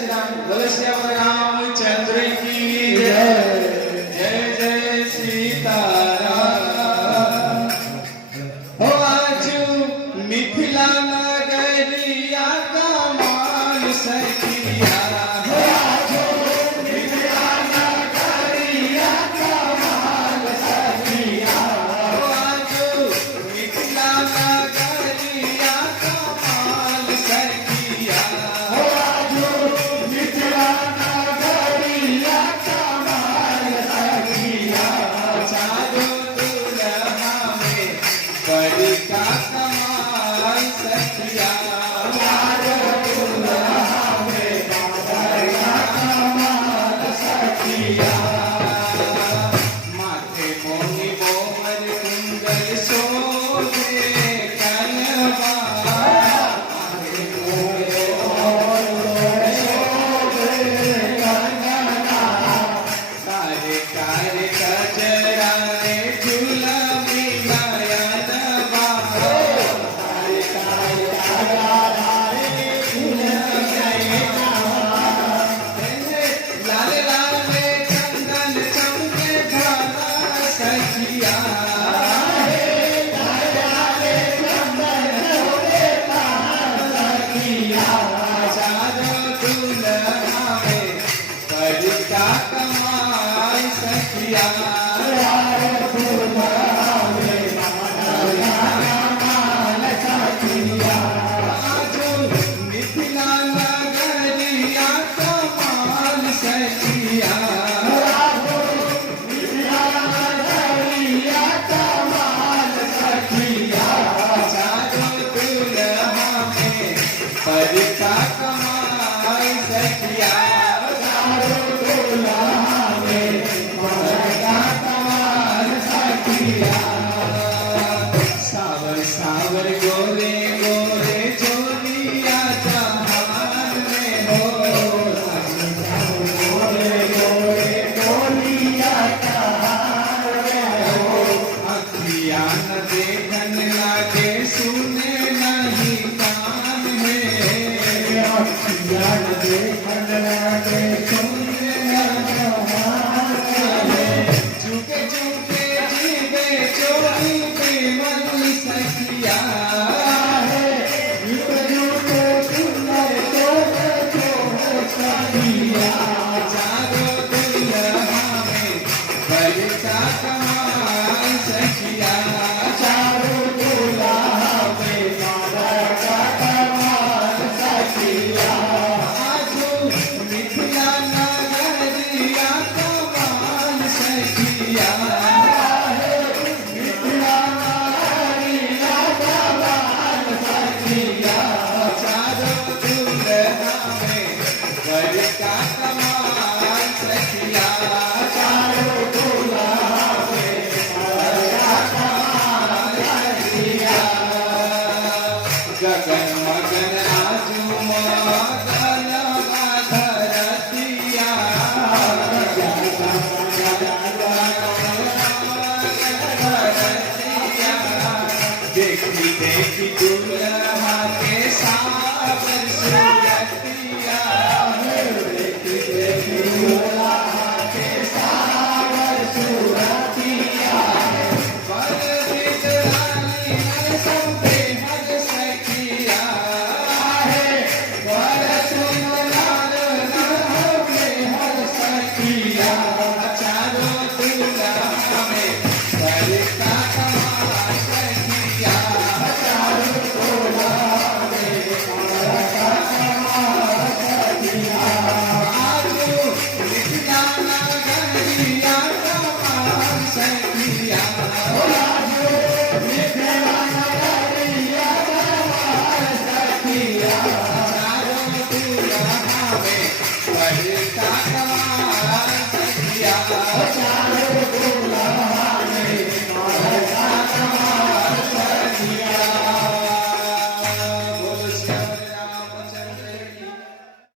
श्री राम। बोले श्याम रामचंद्र की जय। जय जय सीताराम। हो आज मिथिला नगरिया कमाल सखिया। हो आज मिथिला नगरिया कमाल सखिया। हो आज मिथिला नगरिया कमाल सखिया। हो आज मिथिला नगरिया कमाल सखिया। चारों दुल्हा में बड़ी का कमाल सखिया। चारों दुल्हा में बड़ी का कमाल सखिया। माथे मोही मोहर कुंडल शोभे कनवा। माथे मोही मोहर शोभे कनवा। कारे कारे गजरा रे झुलमी नयनवा। कारे कारे गजरा रे झुलमी नयनवा। लाल लाल में चंदन चमके घना सखिया। लाल लाल चंदन चमके घना सखिया। चारों दुल्हा में बड़ी का कमाल सखिया। चारों दुल्हा में बड़ी का कमाल सखिया। आज मिथिला नगरिया कमाल सखिया। मिथिला नगरिया कमाल सखिया। चारों दुल्हा में बड़ी का कमाल सखिया। चारों दुल्हा में बड़ी का कमाल सखिया। सावर सावर गोरे गोरे चोलिया जहान में हो। सावर गोरे गोरे चोलिया जहान में हो। अखियाँ न देखन लागे सुने नहीं कान में। अखियाँ न देखन लागे सुने नहीं कान में। झुके झुके जीवे चोरी पे मन सखिया। झुके झुके सुंदर चोरे चोरे सखिया। चारों दुल्हा में बड़ी का कमाल सखिया। चारों दुल्हा में बड़ी का कमाल सखिया। आज मिथिला नगरिया कमाल सखिया। मिथिला नगरिया कमाल सखिया। चारों दुल्हा में बड़ी का कमाल सखिया। चारों दुल्हा में बड़ी का कमाल सखिया। गगन मगन आजू मगन धरतिया। देखी देखी दुल्हा के सावर सूरतिया। देखी देखी दुल्हा के सावर सूरतिया। बर बिदरानी सब बेहद सखिया। बर सुंदर बेहद सखिया। चारों दुल्हा में बड़ी का कमाल सखिया। चारों दुल्हा में बड़ी का कमाल सखिया। आज मिथिला नगरिया कमाल सखिया। आज मिथिला नगरिया कमाल सखिया। चारों दुल्हा में बड़ी का कमाल सखिया।